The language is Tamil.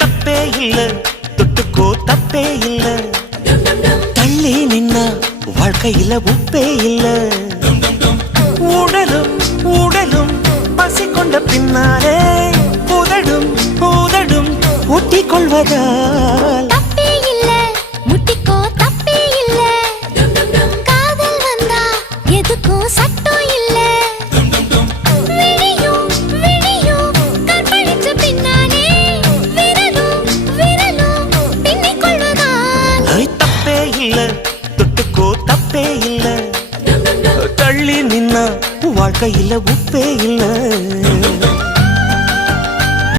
தப்பே இல்ல தொட்டுக்கோ தப்பே இல்ல தள்ளி நின்னா வாழ்க்கையில உப்பே இல்ல உடலும் உடலும் பசி கொண்ட பின்னாலே உதடும் உதடும் ஊட்டிக் கொள்வதால் தப்பே இல்ல முட்டிக்கோ தப்பே இல்ல காதல் வந்தா எதுக்கும் சட்டம் இல்ல விழியும் விழியும் கற்பழிச்ச பின்னாலே விரலும் விரலும் பின்னிக் கொள்வதால் தப்பே இல்ல தொட்டுக்கோ தப்பே இல்ல தள்ளி நின்னா வாழ்க்கையில உப்பே இல்ல